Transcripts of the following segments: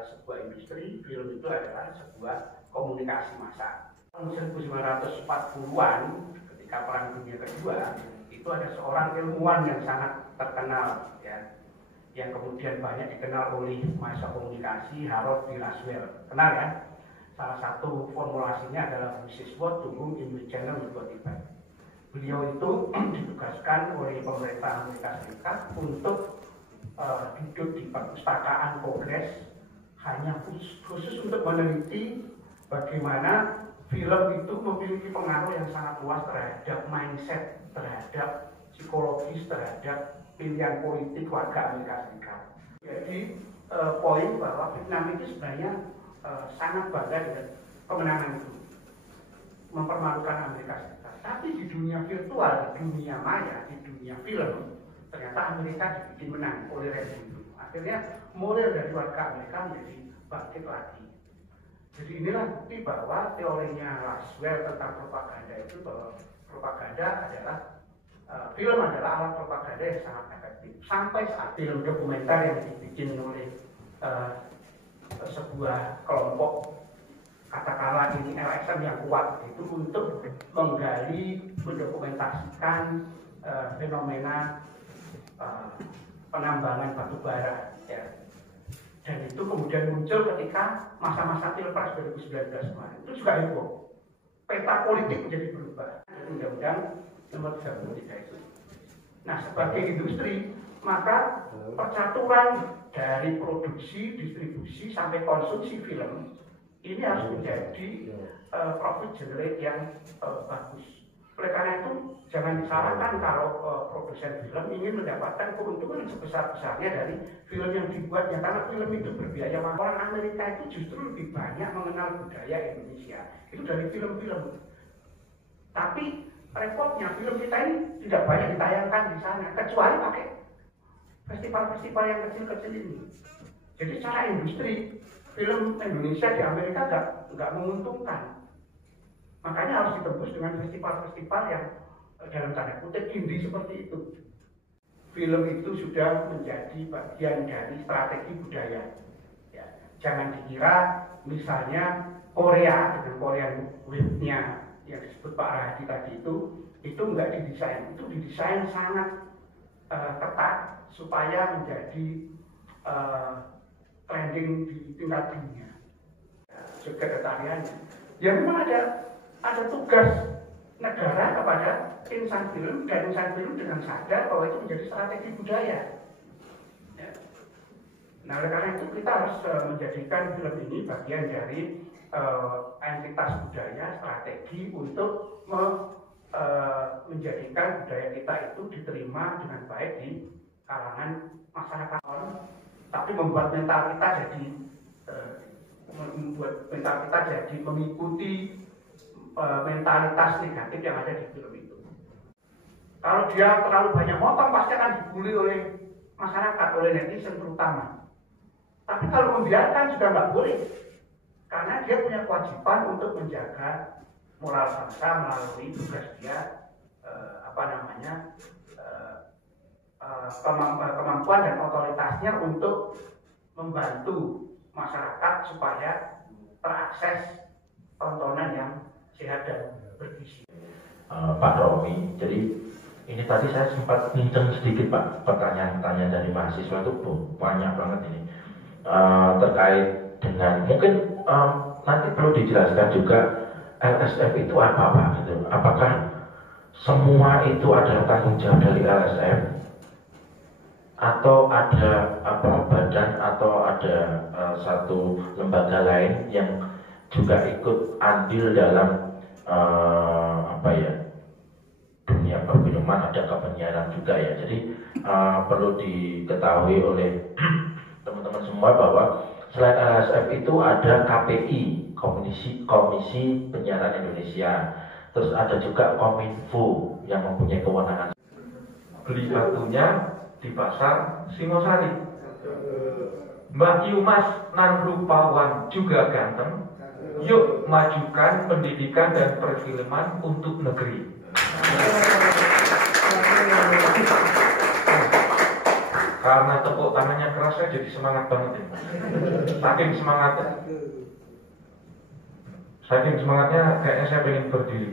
adalah sebuah industri, film itu adalah sebuah komunikasi massa. Tahun 1940-an, ketika Perang Dunia Kedua, itu ada seorang ilmuwan yang sangat terkenal, ya, yang kemudian banyak dikenal oleh massa komunikasi, Harold D. Lasswell. Kenal ya? Salah satu formulasinya adalah "This is what to whom in which channel we got it back." Beliau itu ditugaskan oleh pemerintah Amerika Serikat untuk duduk di perpustakaan Kongres hanya khusus untuk meneliti bagaimana film itu memiliki pengaruh yang sangat luas terhadap mindset, terhadap psikologis, terhadap pilihan politik warga Amerika Serikat. Jadi poin bahwa Vietnam itu sebenarnya sangat bangga dengan kemenangan itu, mempermalukan Amerika Serikat. Tapi di dunia virtual, di dunia maya, di dunia film, ternyata Amerika dibikin menang oleh rezim itu. Akhirnya moral dari warga Amerika menjadi bangkit lagi. Jadi inilah bukti bahwa teorinya Lasswell tentang propaganda itu, bahwa propaganda adalah film adalah alat propaganda yang sangat efektif. Sampai saat film dokumenter yang dibikin oleh sebuah kelompok, katakanlah ini LSM yang kuat itu, untuk menggali, mendokumentasikan fenomena penambangan batu bara, ya. Dan itu kemudian muncul ketika masa-masa Pilpres 2019 kemarin. Itu juga heboh. Peta politik menjadi berubah. Undang-Undang Nomor 33 itu. Nah, sebagai industri, maka percaturan dari produksi, distribusi sampai konsumsi film ini harus menjadi profit generate yang bagus. Oleh karena itu, jangan disalahkan kalau produsen film ingin mendapatkan keuntungan sebesar-besarnya dari film yang dibuatnya, karena film itu berbiaya mahal. Orang Amerika itu justru lebih banyak mengenal budaya Indonesia itu dari film-film. Tapi repotnya film kita ini tidak banyak ditayangkan di sana, kecuali pakai festival-festival yang kecil-kecil ini. Jadi secara industri, film Indonesia di Amerika nggak menguntungkan. Makanya harus ditembus dengan festival-festival yang dalam tanda kutip indie seperti itu. Film itu sudah menjadi bagian dari strategi budaya. Ya, jangan dikira misalnya Korea dengan Korean Wave-nya yang disebut Pak Rahadi tadi itu nggak didesain. Itu didesain sangat ketat supaya menjadi trending di tingkat dunia. Juga ketariannya. Ya memang ada tugas negara kepada insan film, dan insan film dengan sadar bahwa itu menjadi strategi budaya. Ya. Nah, oleh karena itu kita harus menjadikan film ini bagian dari entitas budaya, strategi untuk menjadikan budaya kita itu diterima dengan baik di kalangan masyarakat, tapi membuat mental kita jadi mengikuti mentalitas negatif yang ada di film itu. Kalau dia terlalu banyak motong, pasti akan dibully oleh masyarakat, oleh netizen terutama. Tapi kalau membiarkan juga nggak boleh, karena dia punya kewajiban untuk menjaga moral bangsa melalui tugas dia, kemampuan dan otoritasnya untuk membantu masyarakat supaya terakses tontonan yang sehat dan bergizi. Pak Romi, jadi ini tadi saya sempat nginceng sedikit Pak, pertanyaan-pertanyaan dari mahasiswa itu banyak banget ini terkait dengan, mungkin nanti perlu dijelaskan juga LSF itu apa Pak gitu. Apakah semua itu adalah tanggung jawab dari LSF atau ada badan atau ada satu lembaga lain yang juga ikut andil dalam dunia perfilman, ada kepenyiaran juga ya. Jadi perlu diketahui oleh teman-teman semua bahwa selain LSF itu ada KPI, Komisi Penyiaran Indonesia, terus ada juga Kominfo yang mempunyai kewenangan. Beli batunya di pasar Singosari. Mbak Yumas nan rupawan juga ganteng. Yuk majukan pendidikan dan perfilman untuk negeri. Karena tepuk tangannya keras, saya jadi semangat banget ini. Saking semangatnya. Saking semangatnya kayaknya saya pengen berdiri.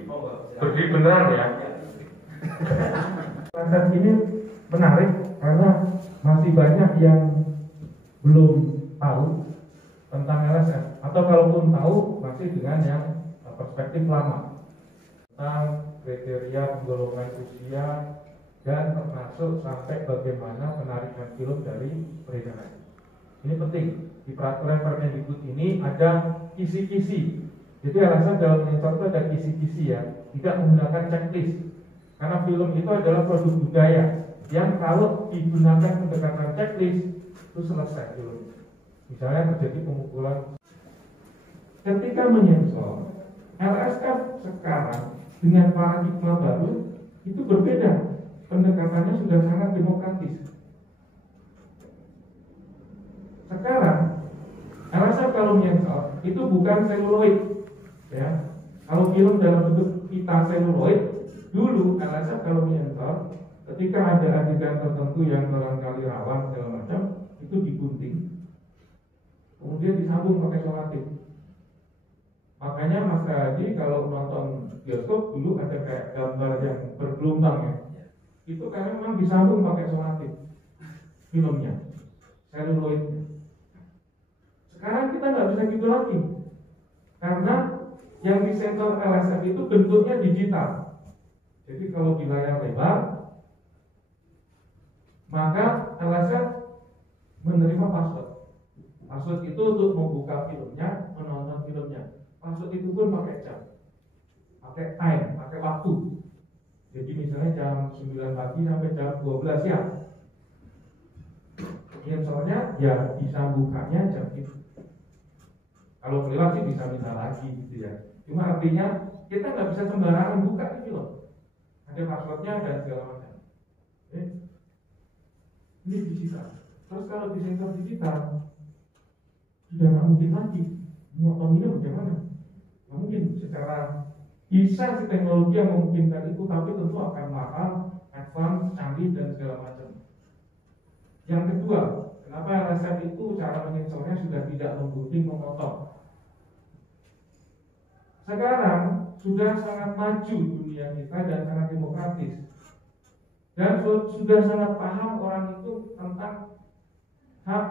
Berdiri beneran ya. Konten ini menarik karena masih banyak yang belum tahu tentang LSM, atau kalaupun tahu masih dengan yang perspektif lama tentang kriteria penggolongan usia dan termasuk sampai bagaimana penarikan film dari peredaran. Ini penting, di peraturan Permendikbud ini ada kisi-kisi. Jadi alasan dalam menyensor itu ada kisi-kisi ya, tidak menggunakan checklist. Karena film itu adalah produk budaya yang kalau digunakan pendekatan checklist itu selesai film. Misalnya terjadi pemukulan. Ketika menyensor, LSF sekarang dengan paradigma baru itu berbeda. Pendekatannya sudah sangat demokratis. Sekarang LSF kalau menyensor itu bukan seluloid, ya. Kalau film dalam bentuk pita seluloid, dulu LSF kalau menyensor, ketika ada adegan tertentu yang barangkali rawan segala macam, itu digunting, kemudian disambung pakai solatif. Makanya Mas Hadi kalau nonton bioskop dulu ada kayak gambar yang bergelombang ya. Itu karena memang disambung pakai solatif filmnya, seluloidnya. Sekarang kita nggak bisa gitu lagi, karena yang disensor LSF itu bentuknya digital. Jadi kalau di layar lebar, maka LSF menerima password. Password itu untuk membuka filmnya, menonton filmnya. Password itu pun pakai jam, pakai time, pakai waktu. Jadi misalnya jam 9 pagi sampai jam 12 siang. Sensornya ya bisa bukanya jam itu. Kalau kelewat sih bisa minta lagi gitu ya. Cuma artinya kita nggak bisa sembarangan buka gitu loh. Ada passwordnya dan segala macam. Ini digital. Terus kalau disensor digital sudah nggak mungkin lagi. Ngotominya bagaimana? Nggak mungkin secara bisa si teknologi yang memungkinkan itu, tapi tentu akan mahal, advance, canggih dan segala macam. Yang kedua, kenapa LSF itu cara menyensornya sudah tidak memgunting, memotong? Sekarang sudah sangat maju dunia kita dan sangat demokratis, dan sudah sangat paham orang itu tentang hak,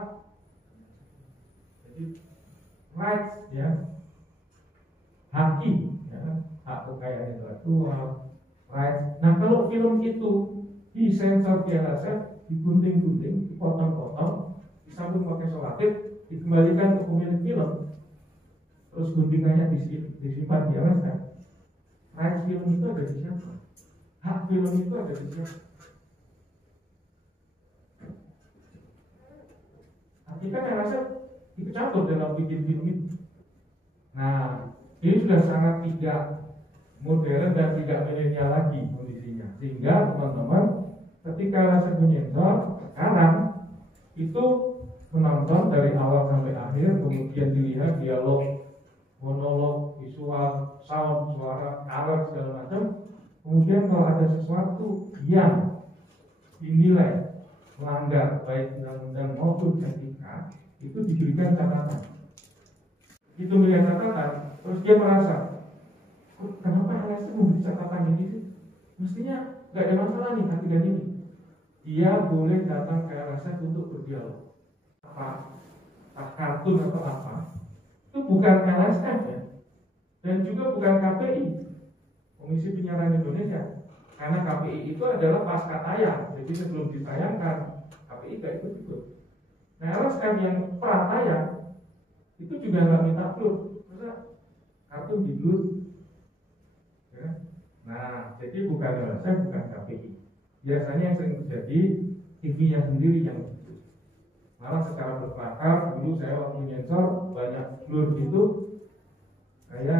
jadi rights ya, haki ya, hak kekayaan intelektual, rights. Nah kalau film itu disensor di LSF, digunting-gunting, dipotong-potong, disambung pakai solatif, dikembalikan ke pemilik film, terus guntingannya disimpan di LSF. Rights film itu ada di siapa? Hak film itu ada di siapa? Artinya LSF itu campur dalam bikin film itu. Nah, ini sudah sangat tidak modern dan tidak milenial lagi kondisinya. Sehingga teman-teman ketika LSF menyensor sekarang itu menonton dari awal sampai akhir, kemudian dilihat dialog, monolog, visual, sound, suara, color segala macam. Kemudian kalau ada sesuatu yang dinilai melanggar baik undang-undang maupun etika, itu diberikan catatan. Itu melihat catatan, terus dia merasa, kenapa LSF memberi catatan ini sih? Mestinya nggak ada masalah nih adegan ini. Dia boleh datang ke LSF untuk berdialog. Apa kartun atau apa? Itu bukan LSF ya, dan juga bukan KPI, Komisi Penyiaran Indonesia. Karena KPI itu adalah pasca tayang, jadi sebelum ditayangkan KPI gak ikut. Nah LSF yang pra tayang itu juga nggak minta blur, masa kartun di blur ya? Nah jadi bukan LSF, bukan KPI. Biasanya yang sering terjadi TV-nya sendiri yang begitu. Malah secara berkelakar, dulu saya waktu menyensor banyak blur itu, saya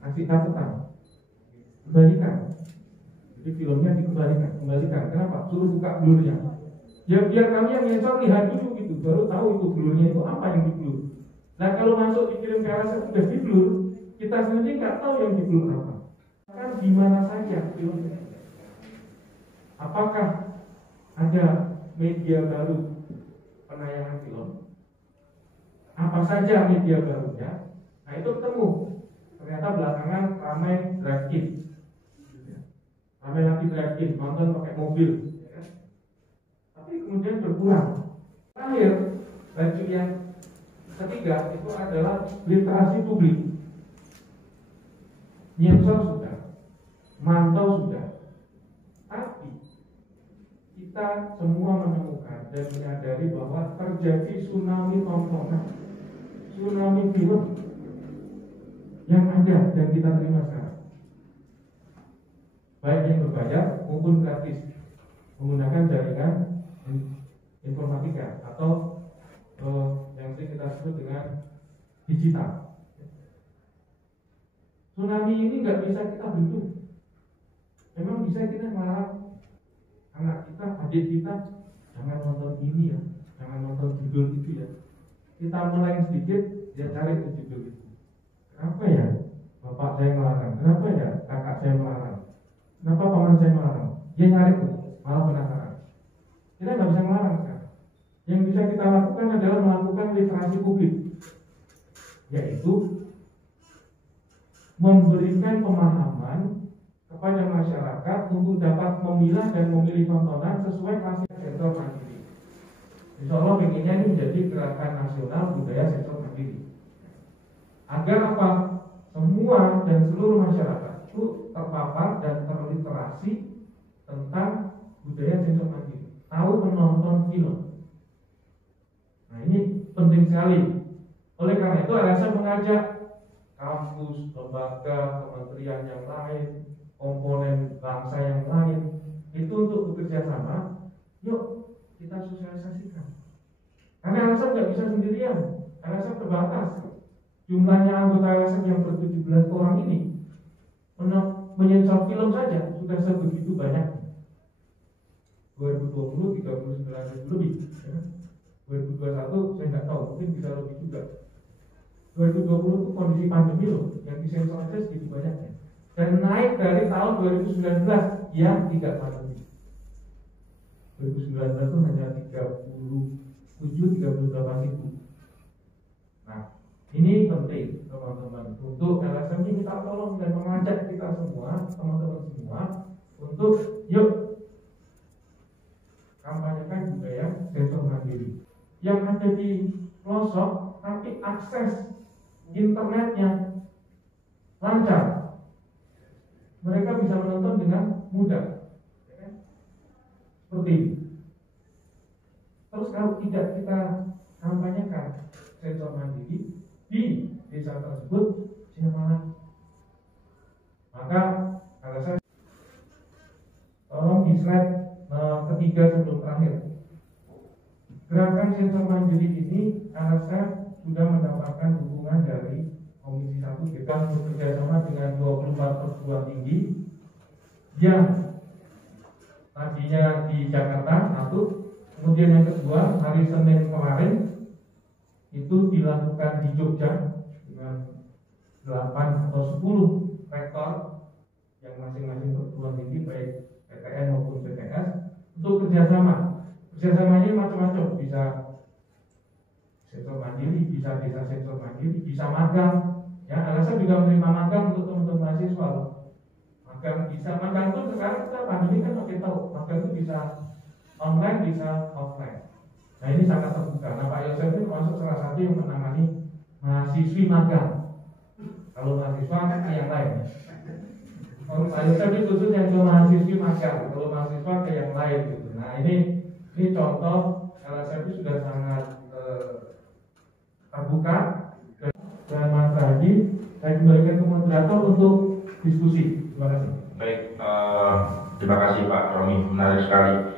kasih catatan, kembalikan. Jadi filmnya dikembalikan. Kenapa? Suruh buka blurnya. Ya biar kami yang nyensor lihat dulu gitu, baru tahu itu blurnya itu apa yang di blur. Nah kalau masuk dikirim ke LSF sudah di blur, kita sendiri nggak tahu yang di blur apa. Kan di mana saja filmnya? Apakah ada media baru penayangan film, apa saja media barunya. Nah itu ketemu, ternyata belakangan ramai drive-in, ramai lagi drive-in, nonton pakai mobil, ya kan? Tapi kemudian berkurang. Terakhir, baju yang ketiga itu adalah literasi publik. Nyensor sudah, mantau sudah, tapi kita semua menemukan dan menyadari bahwa terjadi tsunami tontonan, tsunami film yang ada dan kita terima sekarang, baik yang berbayar maupun gratis, menggunakan jaringan informatika atau yang kita sebut dengan digital. Tsunami ini nggak bisa kita bendung. Memang bisa kita melarang anak kita, adik kita, jangan nonton ini ya, jangan nonton judul itu ya. Kita mulai sedikit, dia cari ke judul itu. Kenapa ya bapak saya melarang? Kenapa ya kakak saya melarang? Kenapa paman saya melarang? Dia nyari tuh, malah penasaran. Kita nggak bisa melarang sekarang. Yang bisa kita lakukan adalah melakukan literasi publik, yaitu memberikan pemahaman kepada masyarakat untuk dapat memilah dan memilih tontonan sesuai klasik sensor mandiri. Insya Allah pengennya ini menjadi gerakan nasional budaya sensor mandiri. Agar apa? Semua dan seluruh masyarakat itu terpapar dan terliterasi tentang budaya sensor mandiri, tahu menonton film. Nah ini penting sekali. Oleh karena itu RSM mengajak kampus, lembaga, kementerian yang lain, komponen bangsa yang lain itu untuk bekerja sama. Yuk kita sosialisasikan. Karena LSM nggak bisa sendirian, LSM terbatas. Jumlahnya anggota LSM yang ber-17 orang ini menyensor film saja sudah sebegitu banyak. 2020 39.000 lebih. 2021 saya nggak tahu, mungkin bisa lebih juga. 2020 itu kondisi pandemi loh, yang disensor aja segitu banyaknya. Dan naik dari tahun 2019 yang tidak pandemi. 2019 itu hanya 37-38 ribu. Nah, ini penting teman-teman untuk LSM ini minta tolong dan mengajak kita semua, teman-teman semua, untuk yuk kampanyekan budaya sensor mandiri. Yang ada di pelosok, tapi akses internetnya lancar, mereka bisa menonton dengan mudah, seperti ini. Terus kalau tidak kita kampanyekan sensor mandiri di desa tersebut, siapa lagi? Maka kalau saya tolong di slide ketiga sebelum terakhir, gerakan sensor mandiri ini LSM sudah mendapatkan dukungan dari Komisi 1 kita bekerja sama dengan 24 perguruan tinggi yang tadinya di Jakarta satu, kemudian yang kedua hari Senin kemarin itu dilakukan di Jogja dengan 8 atau 10 rektor yang masing-masing perguruan tinggi baik PTN maupun PTS untuk kerjasama. Kerjasama ini macam-macam, bisa sensor mandiri, bisa desa sensor mandiri, bisa magang. Ya, LSM juga menerima magang untuk teman-teman mahasiswa loh. Magang bisa, magang itu sekarang kita pandemi kan oke tahu, magang itu bisa online, bisa offline. Nah ini sangat terbuka. Nah Pak Yosef itu termasuk salah satu yang menangani mahasiswi magang. Kalau mahasiswa kan yang lain. Kalau Pak Yosef itu khusus yang ke mahasiswi magang, kalau mahasiswa ke yang lain gitu. Nah ini contoh LSM itu sudah sangat terbuka. Dan Mas Raji, saya kembalikan ke moderator untuk diskusi. Terima kasih. Baik, terima kasih Pak Romi, menarik sekali.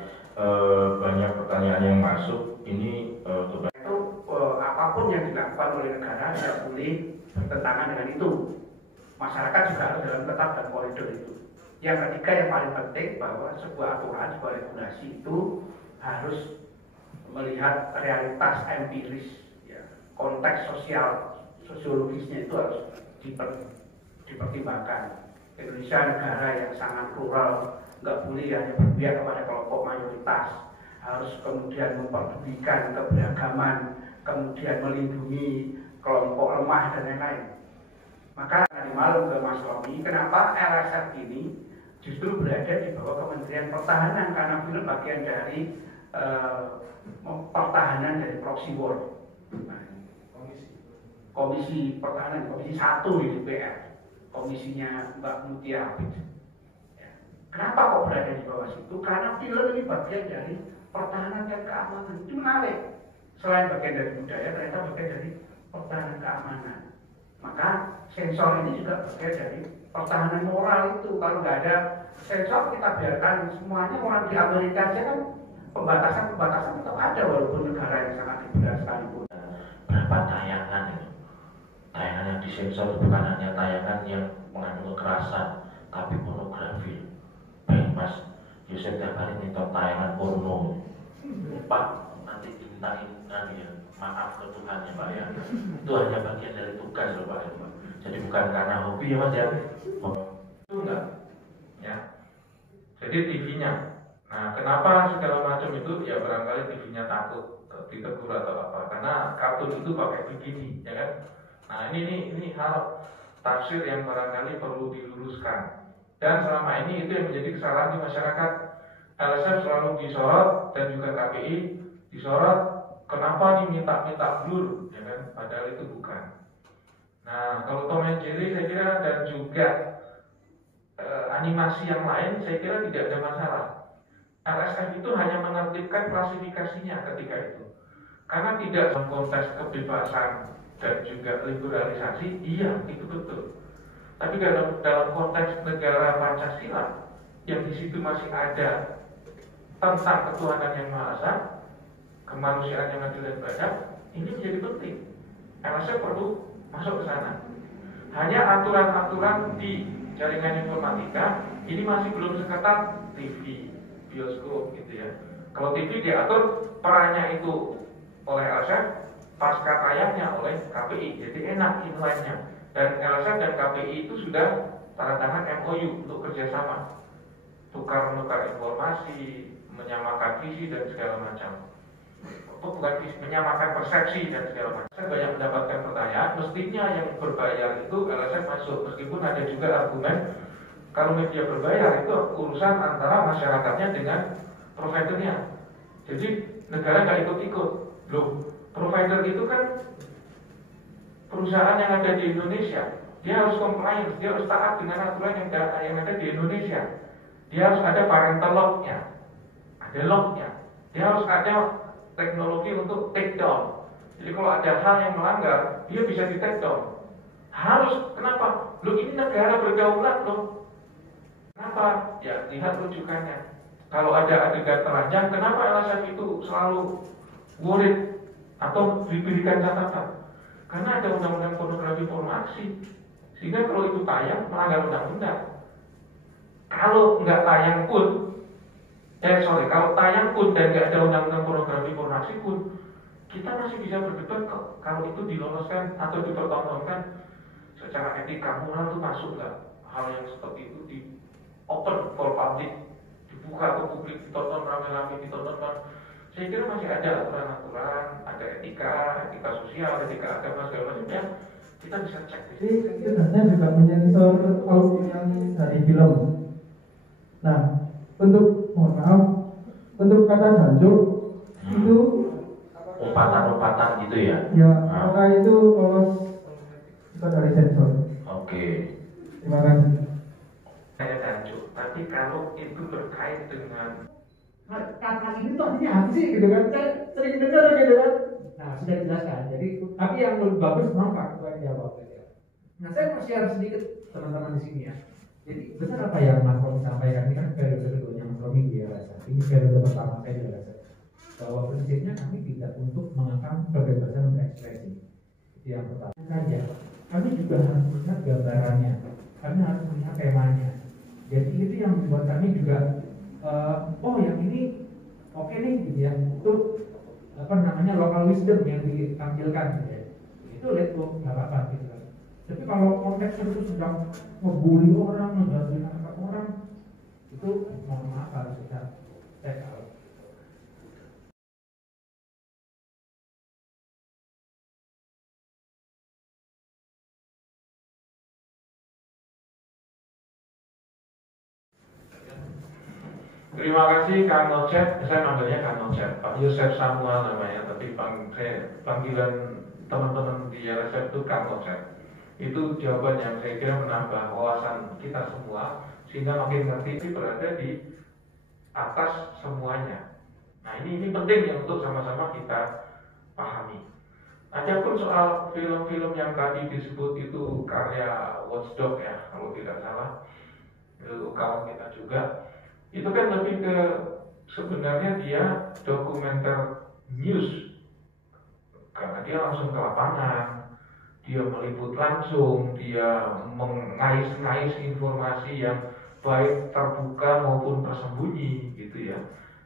Banyak pertanyaan yang masuk. Ini itu apapun yang dilakukan oleh negara tidak boleh bertentangan dengan itu. Masyarakat juga harus dalam tetap dan koridor itu. Yang ketiga yang paling penting bahwa sebuah aturan, sebuah regulasi itu harus melihat realitas empiris, ya, konteks sosiologisnya itu harus dipertimbangkan. Indonesia negara yang sangat plural, nggak boleh hanya berpihak kepada kelompok mayoritas. harus kemudian memperdulikan keberagaman, kemudian melindungi kelompok lemah dan lain-lain. Maka tadi malam ke Mas Romi, kenapa LSF ini justru berada di bawah Kementerian Pertahanan, karena film bagian dari pertahanan dari proxy war. Komisi Pertahanan, Komisi 1 di DPR, komisinya Mbak Mutia Abid. Kenapa kok berada di bawah situ? Karena film ini bagian dari pertahanan dan keamanan. Itu menarik. Selain bagian dari budaya, ternyata bagian dari pertahanan keamanan. Maka sensor ini juga bagian dari pertahanan moral itu. Kalau nggak ada sensor, kita biarkan semuanya. Orang di Amerika aja kan pembatasan tetap ada walaupun negara yang sangat liberal sekalipun. Berapa tayangan itu? Tayangan yang disensor bukan hanya tayangan yang mengandung kekerasan, tapi pornografi. Baik Mas Yusuf tiap hari minta tayangan porno. Pak, nanti dimintain nanti ya, maaf ke Tuhan ya Pak ya. Itu hanya bagian dari tugas loh Pak ya Pak. Jadi bukan karena hobi ya Mas ya. Itu enggak, ya. Jadi TV-nya. Nah, kenapa segala macam itu? Ya barangkali TV-nya takut ditegur atau apa? Karena kartun itu pakai bikini, ya kan? Nah, ini hal tafsir yang barangkali perlu diluruskan. Dan selama ini itu yang menjadi kesalahan di masyarakat. LSF selalu disorot dan juga KPI disorot. Kenapa nih minta blur, ya kan? Padahal itu bukan. Nah, kalau Tom and Jerry saya kira dan juga animasi yang lain saya kira tidak ada masalah. LSF itu hanya menertibkan klasifikasinya ketika itu. Karena tidak dalam konteks kebebasan dan juga liberalisasi, iya itu betul. Tapi dalam konteks negara Pancasila yang di situ masih ada tentang ketuhanan yang Maha Esa, kemanusiaan yang adil dan beradab, ini menjadi penting. LSF perlu masuk ke sana. Hanya aturan-aturan di jaringan informatika ini masih belum seketat TV, bioskop gitu ya. Kalau TV diatur perannya itu oleh LSF, pasca tayangnya oleh KPI, jadi enak inline-nya. Dan LSF dan KPI itu sudah tanda tangan MOU untuk kerjasama, tukar-menukar informasi, menyamakan visi dan segala macam. Bukan visi, menyamakan persepsi dan segala macam. Saya banyak mendapatkan pertanyaan, mestinya yang berbayar itu LSF masuk, meskipun ada juga argumen kalau media berbayar itu urusan antara masyarakatnya dengan providernya. Jadi negara nggak ikut-ikut. Loh, provider itu kan perusahaan yang ada di Indonesia. Dia harus compliance, dia harus taat dengan aturan yang ada di Indonesia. Dia harus ada parental lock-nya, ada lock-nya. Dia harus ada teknologi untuk take down. Jadi kalau ada hal yang melanggar, dia bisa di take down. Harus, kenapa? Loh ini negara berdaulat loh. Kenapa? Ya lihat rujukannya. Kalau ada adegan telanjang, kenapa LSF itu selalu worried atau diberikan catatan? Karena ada undang-undang pornografi pornografi, sehingga kalau itu tayang melanggar undang-undang. Kalau nggak tayang pun, kalau tayang pun dan nggak ada undang-undang pornografi pornografi pun, kita masih bisa berdebat kok. Kalau itu diloloskan atau dipertontonkan secara etika moral itu masuk nggak? Hal yang seperti itu di open for public, dibuka ke publik, ditonton rame-rame, ditonton. Saya kira masih ada aturan-aturan, ada etika sosial, etika agama segala macam ya. Kita bisa cek. Jadi sebenarnya juga menyensor audio yang dari film. Nah, mohon maaf, untuk kata jancuk itu umpatan-umpatan gitu ya? Ya, maka itu lolos kita dari sensor. Oke. Terima kasih. Saya jancuk, tapi kalau itu berkait dengan kata ini tuh artinya apa sih gitu kan? Saya sering dengar gitu kan. Nah sudah dijelaskan. Jadi tapi yang lebih bagus memang Pak Ketua yang jawab aja. Nah saya mau share sedikit teman-teman di sini ya. Jadi benar apa yang Mas Romi sampaikan, ini kan periode keduanya Mas Romi di LSF. Ini periode pertama saya di LSF. Bahwa prinsipnya kami tidak untuk mengekang kebebasan berekspresi. Itu yang pertama. Saja kami juga harus melihat gambarannya. Kami harus melihat temanya. Jadi itu yang membuat kami juga oh yang ini oke nih gitu ya, itu apa namanya local wisdom yang ditampilkan gitu ya, itu let go nggak apa-apa gitu kan. Tapi kalau konteksnya itu sedang ngebully orang, ngejatuhin anak orang, itu mohon maaf harus kita check out. Terima kasih Kang Nocet, saya manggilnya Kang Nocet, Pak Yosef Samuel namanya, tapi panggilan teman-teman di LSF itu Kang Nocet. Itu jawaban yang saya kira menambah wawasan kita semua, sehingga makin ngerti berada di atas semuanya. Nah ini penting ya untuk sama-sama kita pahami. Adapun soal film-film yang tadi disebut itu karya Watchdog ya, kalau tidak salah, itu kawan kita juga. Itu kan lebih ke sebenarnya dia dokumenter news, karena dia langsung ke lapangan, dia meliput langsung, dia mengais-ngais informasi yang baik terbuka maupun tersembunyi gitu ya.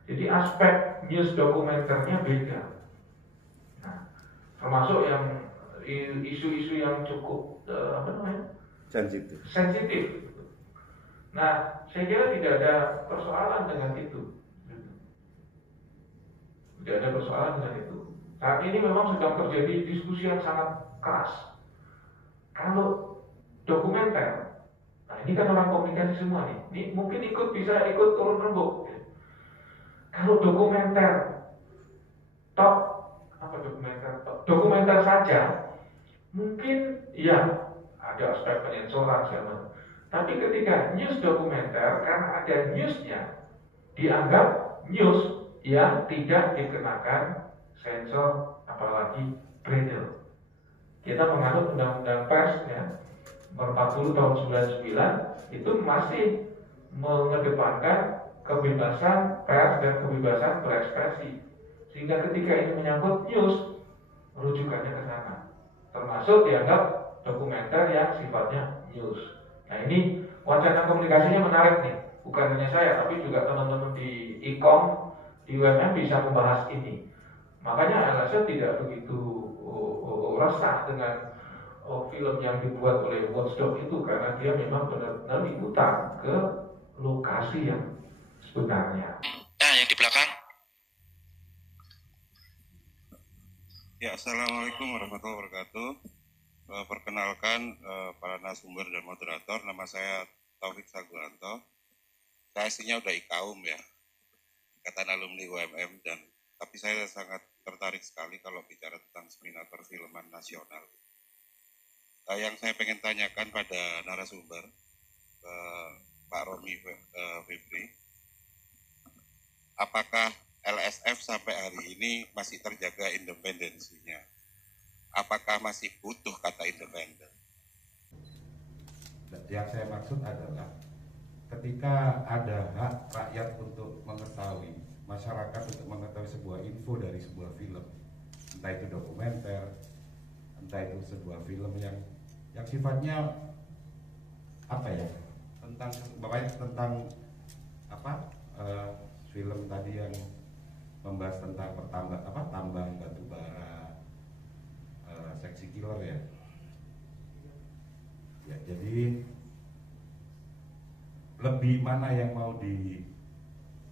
Jadi aspek news dokumenternya beda. Nah, termasuk yang isu-isu yang cukup sensitif. Nah, saya kira tidak ada persoalan dengan itu. Tidak ada persoalan dengan itu. Saat ini memang sedang terjadi diskusi yang sangat keras. Kalau dokumenter, nah ini kan orang komunikasi semua nih. Ini mungkin bisa ikut turun rembuk. Kalau dokumenter, dokumenter saja, mungkin ya ada aspek penyensoran segala. Tapi ketika news dokumenter, karena ada newsnya, dianggap news yang tidak dikenakan sensor, apalagi Braille. Kita menganut undang-undang pers ya, nomor 40 tahun 99 itu masih mengedepankan kebebasan pers dan kebebasan berekspresi. Sehingga ketika ini menyangkut news, rujukannya ke sana. Termasuk dianggap dokumenter yang sifatnya news. Nah ini wacana komunikasinya menarik nih, bukan hanya saya, tapi juga teman-teman di IKOM, di UMM bisa membahas ini. Makanya LSF tidak begitu resah dengan film yang dibuat oleh Watchdog itu, karena dia memang benar-benar diputar ke lokasi yang sebenarnya. Nah, yang di belakang. Ya, assalamualaikum warahmatullahi wabarakatuh. Perkenalkan para narasumber dan moderator, nama saya Taufik Saguranto. Saya aslinya udah IKAUM ya, Ikatan Alumni UMM, tapi saya sangat tertarik sekali kalau bicara tentang seminar perfilman nasional. Yang saya pengen tanyakan pada narasumber, Pak Romi Febri, apakah LSF sampai hari ini masih terjaga independensinya? Apakah masih butuh kata independen? Yang saya maksud adalah ketika ada hak rakyat untuk mengetahui, masyarakat untuk mengetahui sebuah info dari sebuah film, entah itu dokumenter, entah itu sebuah film yang sifatnya apa ya, tentang film tadi yang membahas tentang tambang batu bara, seksi killer ya. Ya, jadi lebih mana yang mau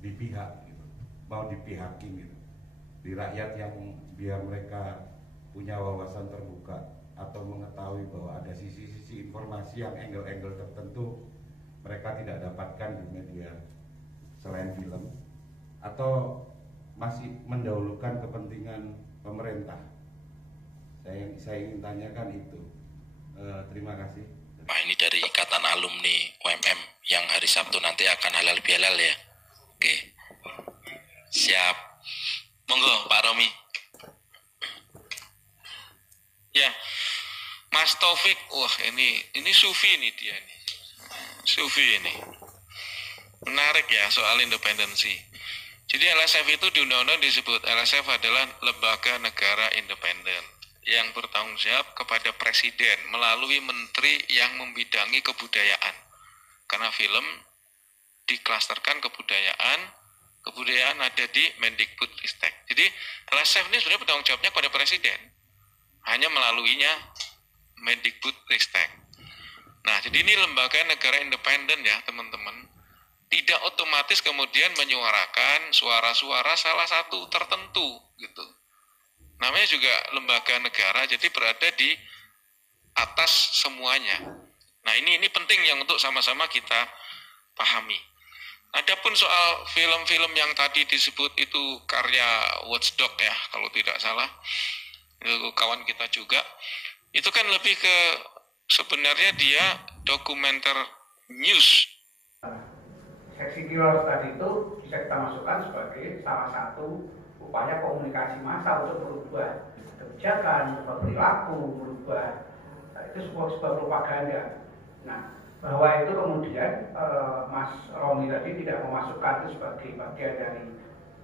dipihak gitu, mau dipihakin gitu, di rakyat yang biar mereka punya wawasan terbuka atau mengetahui bahwa ada sisi-sisi informasi yang angle-angle tertentu mereka tidak dapatkan di media selain film, atau masih mendahulukan kepentingan pemerintah. Saya ingin tanyakan itu. Terima kasih. Pak, ini dari Ikatan Alumni UMM yang hari Sabtu nanti akan halal bihalal ya. Oke, siap. Monggo Pak Romi. Ya, Mas Taufik, wah ini Sufi nih dia nih. Sufi ini. Menarik ya soal independensi. Jadi LSF itu di undang-undang disebut LSF adalah lembaga negara independen yang bertanggung jawab kepada presiden melalui menteri yang membidangi kebudayaan. Karena film diklasterkan kebudayaan ada di Mendikbudristek. Jadi LSF ini sebenarnya bertanggung jawabnya kepada presiden, hanya melaluinya Mendikbudristek. Nah, jadi ini lembaga negara independen ya teman-teman. Tidak otomatis kemudian menyuarakan suara-suara salah satu tertentu gitu. Namanya juga lembaga negara, jadi berada di atas semuanya. Nah ini penting yang untuk sama-sama kita pahami. Adapun soal film-film yang tadi disebut itu karya Watchdog ya, kalau tidak salah, itu kawan kita juga, itu kan lebih ke sebenarnya dia dokumenter news. Seksi kilos tadi itu bisa kita masukkan sebagai salah satu upaya komunikasi massa untuk merubah kebijakan, merubah perilaku, merubah itu sebuah propaganda. Nah, bahwa itu kemudian Mas Romi tadi tidak memasukkan itu sebagai bagian dari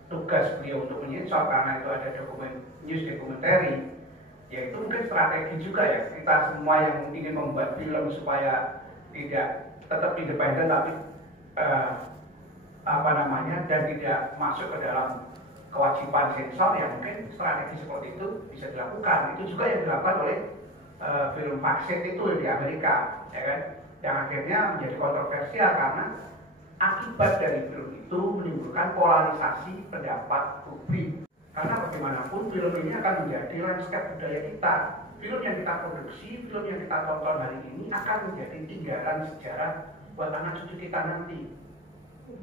tugas beliau untuk menyensor karena itu ada news documentary, ya itu mungkin strategi juga ya kita semua yang ingin membuat film supaya tidak tetap independen tapi dan tidak masuk ke dalam kewajiban sensor, ya mungkin strategi seperti itu bisa dilakukan. Itu juga yang dilakukan oleh film vaksin itu di Amerika, ya kan, yang akhirnya menjadi kontroversial karena akibat dari film itu menimbulkan polarisasi pendapat publik. Karena bagaimanapun film ini akan menjadi lanskap budaya kita. Film yang kita produksi, film yang kita tonton hari ini akan menjadi tinggalan sejarah buat anak cucu kita nanti.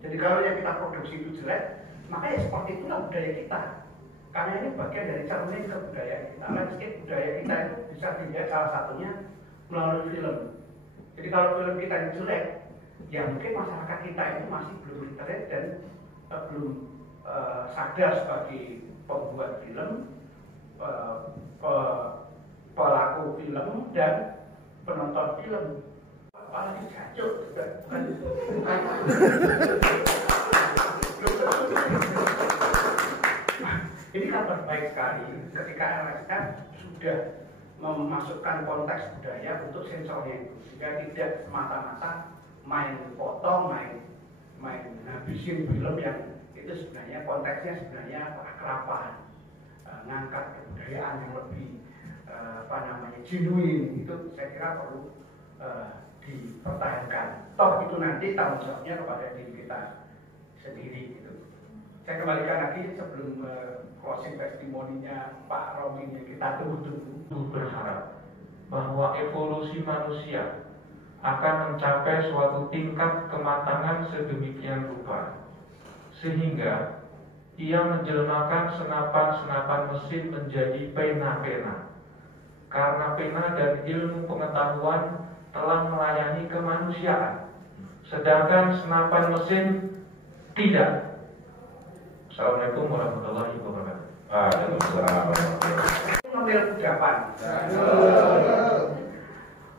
Jadi kalau yang kita produksi itu jelek, maka ya seperti itulah budaya kita. Karena ini bagian dari cermin kebudayaan kita. Landscape budaya kita itu bisa dilihat salah satunya melalui film. Jadi kalau film kita ini jelek, ya mungkin masyarakat kita itu masih belum literate dan belum sadar sebagai pembuat film, pelaku film dan penonton film. Apalagi jancuk juga bukan. Ini kabar baik sekali ketika LSM sudah memasukkan konteks budaya untuk sensornya itu, sehingga tidak semata-mata main potong, main habisin film yang itu sebenarnya konteksnya sebenarnya keakraban, ngangkat kebudayaan yang lebih genuine. Itu saya kira perlu dipertahankan. Toh itu nanti tanggung jawabnya kepada diri kita sendiri gitu. Saya kembalikan lagi sebelum closing testimoninya Pak Romi yang kita tunggu-tunggu. Berharap bahwa evolusi manusia akan mencapai suatu tingkat kematangan sedemikian rupa sehingga ia menjelmakan senapan-senapan mesin menjadi pena-pena. Karena pena dan ilmu pengetahuan telah melayani kemanusiaan, sedangkan senapan mesin tidak. Assalamualaikum warahmatullahi wabarakatuh. Waalaikumsalam. Model ucapan.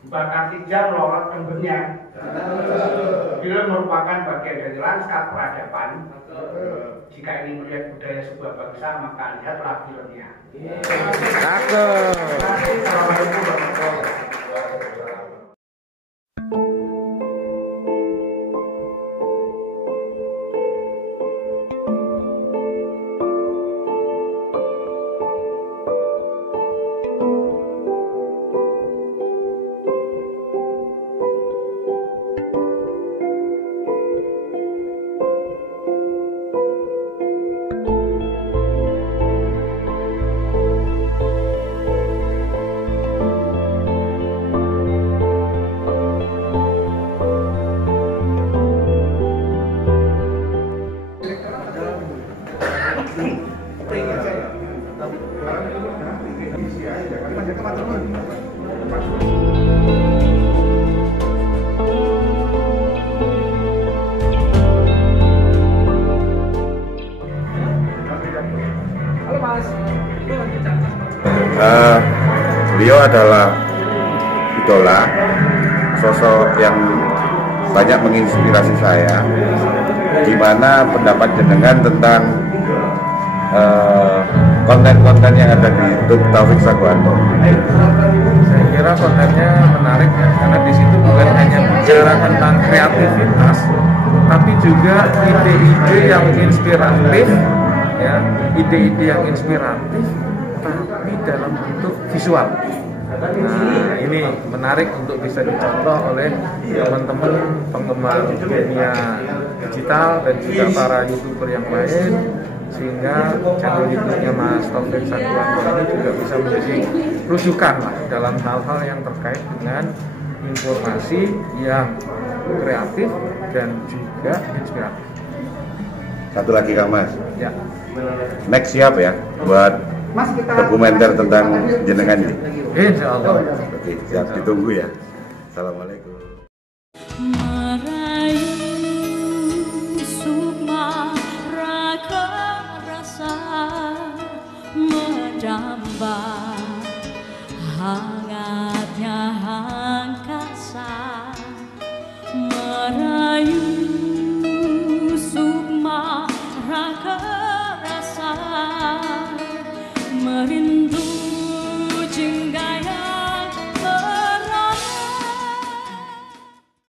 Bakar jam lorot kembengnya. Film merupakan bagian dari lanskap peradaban. Jika ingin melihat budaya sebuah bangsa, maka lihatlah filmnya. Cakep. Assalamualaikum warahmatullahi wabarakatuh. Beliau adalah idola, sosok yang banyak menginspirasi saya, di mana pendapat jenengan tentang konten-konten yang ada di YouTube Taufik Saguanto. Saya kira kontennya menarik ya, karena di situ bukan hanya bicara tentang kreativitas, tapi juga ide-ide yang inspiratif, ya, ide-ide yang inspiratif, tapi dalam bentuk visual. Nah, ini menarik untuk bisa dicontoh oleh teman-teman penggemar dunia digital dan juga para YouTuber yang lain, sehingga channel YouTube-nya Mas Taufik Saguanto ini juga bisa menjadi rujukan lah dalam hal-hal yang terkait dengan informasi yang kreatif dan juga inspiratif. Satu lagi Kang Mas. Ya. Next siap ya buat dokumenter tentang jenengan ini. Insya Allah. Oke, siap ditunggu ya. Assalamualaikum.